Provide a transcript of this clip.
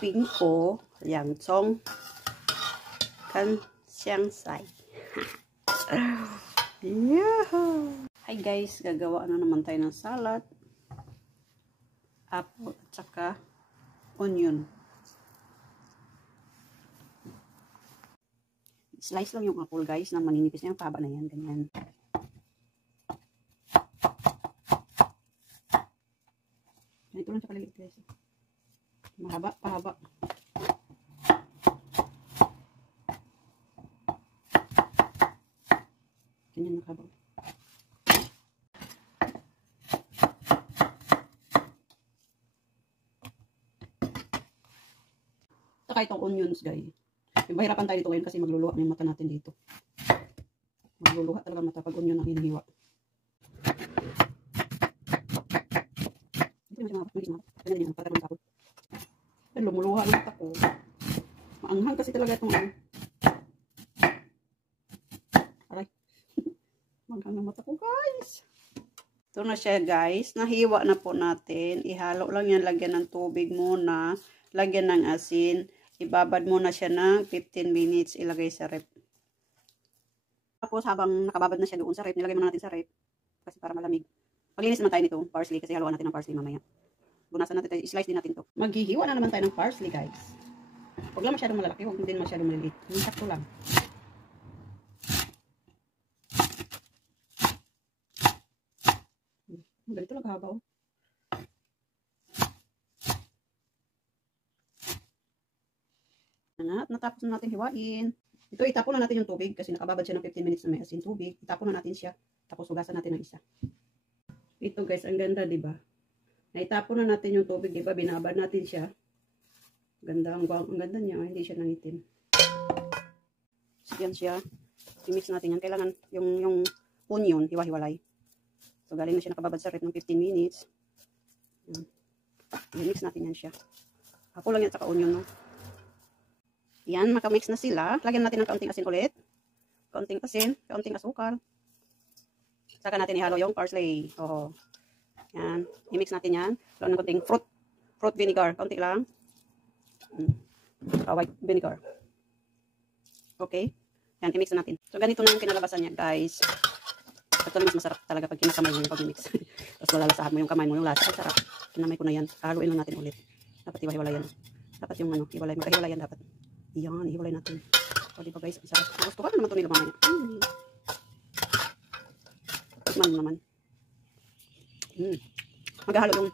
topping ko, yang chong kan siyang sai. Yahoo! Hi guys, gagawa na naman tayo ng salad. Apple at saka onion. Slice lang yung apple guys, na maninipis na yung pahaba na yan, ganyan. Ganito lang siya kaliliit guys. Mahaba, pahaba. Ganyan nakaba. Saka itong onions guys. Mahirapan tayo dito ngayon kasi magluluha na yung mata natin dito. Magluluha talaga mata pag onion ang hinihiwa. Lumuluha ang mata ko. Maanghang kasi talaga itong ano. Aray. Maanghang ang mata ko guys. Ito na siya guys. Nahiwa na po natin. Ihalo lang yan. Lagyan ng tubig muna. Lagyan ng asin. Ibabad muna siya ng 15 minutes. Ilagay sa rep. Tapos habang nakababad na siya doon sa rep, nilagay muna natin sa rep. Kasi para malamig. Maglinis naman tayo nito. Parsley. Kasi haluan natin ng parsley mamaya. Bunasan natin tayo. I-slice din natin to. Maghihiwa na naman tayo ng parsley guys. Huwag lang masyadong malalaki. Huwag din masyadong maliliit. Sakto lang. Ganito lang kahaba oh. At natapos na natin hiwain. Ito itapon na natin yung tubig kasi nakababad siya ng 15 minutes na may asin tubig. Itapon na natin siya. Tapos hugasan natin ng isa. Ito guys, ang ganda, 'di ba? Naitapon na natin yung tubig, 'di ba? Binabad natin siya. Ganda, ang ganda niya, hindi siya nangitim. So, yan siya. I-mix natin yan. Kailangan yung onion hiwa-hiwalay. So galing na siya nakababad sa rep ng 15 minutes. I-mix natin yan siya. Ako lang yan saka onion, no? Yan, makamix na sila. Lagyan natin ng kaunting asin ulit. Kaunting asin, kaunting asukal. Saka natin ihalo yung parsley. Oh. Yan, i-mix natin yan. Lagyan ng kaunting fruit vinegar. Kaunti lang. White vinegar. Okay. Yan, i-mix na natin. So, ganito na yung kinalabasan niya, guys. Ito na mas masarap talaga pag kinakamay mo yung pag-mix. Tapos malalasahan mo yung kamay mo, yung lasa. Ay, sarap. Kinamay ko na yan. Haluin lang natin ulit. Dapat iwa-hiwalay yan. Dapat yung ano, magkahiwalay yan dapat. Yan, ihiwalay natin. O, diba guys, ang sarap. Gusto ka na naman ito nila mamaya. Tikman naman. Maghahalo yung